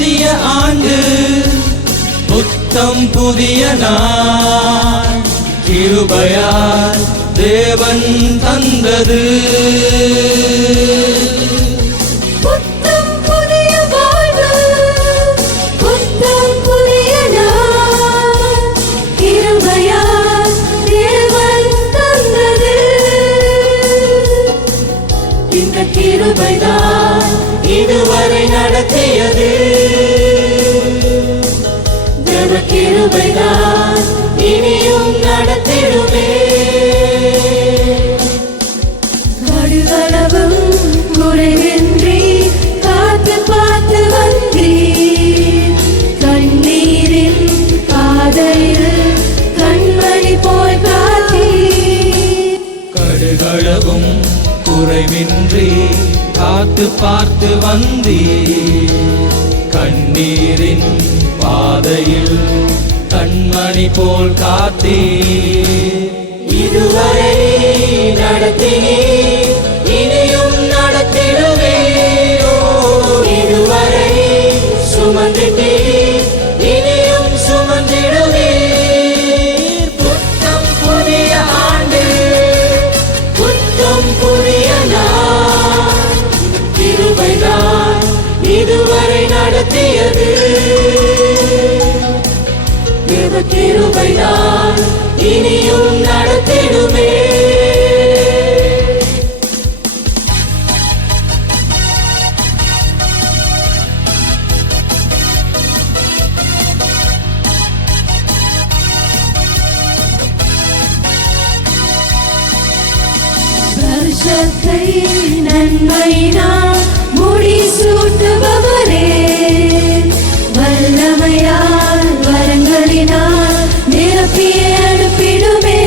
புதிய ஆண்டு புத்தம் புதிய நாள் கிருபையால் தேவன் தந்தது. புத்தம் புதிய வாழ்வு, புத்தம் புதிய நாள் கிருபையால் தேவன் தந்தது. இந்த கிருபைதான் இதுவரை நடத்தியது. தேவ கிருபைதான் இனியும் நடத்திடுமே. கடுகளவும் குறைவின்றி காத்து பார்த்து வந்தீர். கண்ணீரின் பாதையில் கண்மணி போல் காத்தீர். கடுகளவும் குறைவின்றி காத்து பார்த்து வந்தீர். கண்ணீரின் பாதையில் கண்மணி போல் காத்தீர். இதுவரை நடத்தினீர், இனியும் நடத்திடுவேன். இதுவரை சுமந்திட்டீர், இனியும் சுமந்திடுவீர். புத்தம் புதிய ஆண்டு, புத்தம் புதிய நாள் கிருபைதான் இதுவரை நடத்தியது. தேவ கிருபைதான் இனியும் நடத்திடுமே. வருஷத்தை நன்மையினால் முடிசூட்டுபவரே, வல்லமையால் வரங்களினால் நிரப்பியே அனுப்பிடுமே.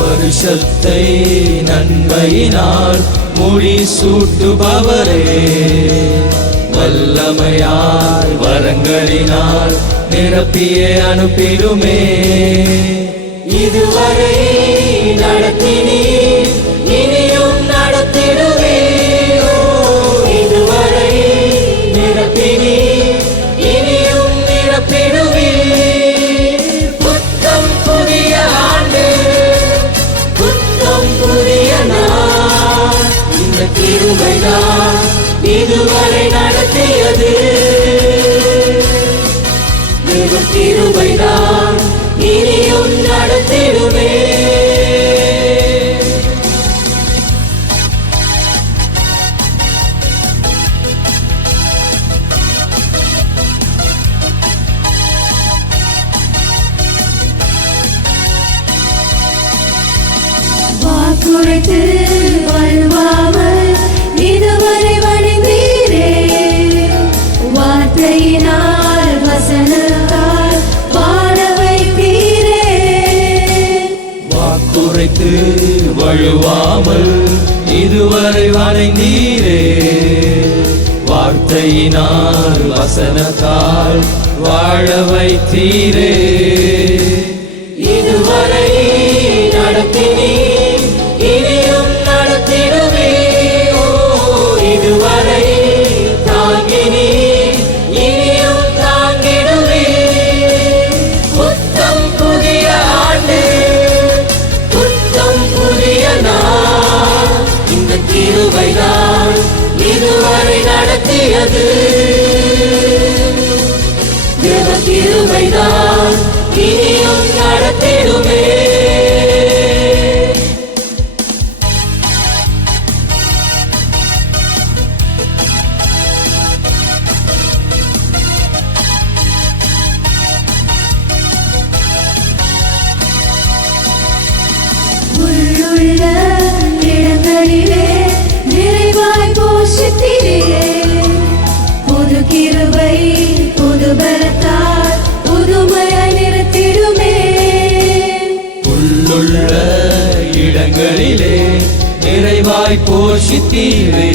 வருஷத்தை நன்மையினால் முடிசூட்டுபவரே, வல்லமையால் வரங்களினால் நிரப்பியே அனுப்பிடுமே. இதுவரை நடத்தினீர், இனியும் நடத்திடுவேன். இதுவரை நிரப்பினீர், இனியும் நிரப்பிடுவீர். புத்தம் புதிய ஆண்டு, புத்தம் புதிய நாள் இந்த கிருபைதான் இதுவரை நடத்தியது. தேவ கிருபைதான் இனியும் நடத்திடுமே. வாக்குரைத்து வழுவாமல் இதுவரை வணங்கீரே. வார்த்தையினால் வசனத்தால் வாழ வைத்தீரே. வாக்குரைத்து வழுவாமல் இதுவரை வணங்கீரே. வார்த்தையினால் வசனத்தால் வாழ வைத்தீரே. இதுவரை நடத்தினீர், இனியும் நடத்திடுவீர். இதுவரை தாங்கினீர், இனியும் தாங்கிடுவீர். புத்தம் புதிய ஆண்டு, புத்தம் புதிய நாள் இந்த கிருபைதான் இதுவரை நடத்தியது. தேவ கிருபைதான் இனியும் நடத்திடுமே. உள்ளுள்ள இடங்களிலே நிறைவாய் போஷித்தீரே. புது கிருபை புது பலத்தால் புதுமையாய் நிறுத்திடுமே. உள்ளுள்ள இடங்களிலே நிறைவாய் போஷித்தீரே.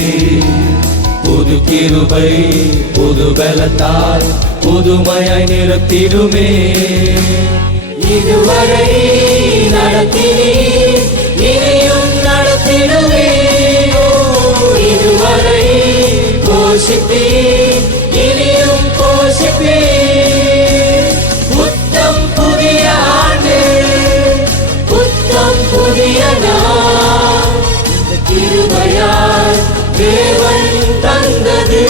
புது கிருபை புது பலத்தால் புதுமையாய் நிறுத்திடுமே. இதுவரை நடத்தினீர், இனியும் நடத்திடுவேன். இதுவரை போஷித்தீர், இனி தேவன் தந்தது.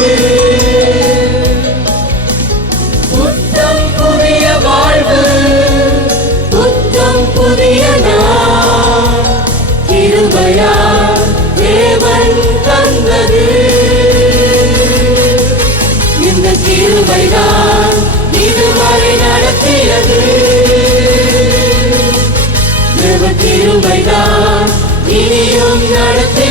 புத்தம் புதிய வாழ்வு, புத்தம் புதிய நாள், கிருபையால் தேவன் தந்தது. இந்த கிருபைதான் இதுவரை நடத்தியது. தேவ கிருபைதான் இனியும் நடத்தி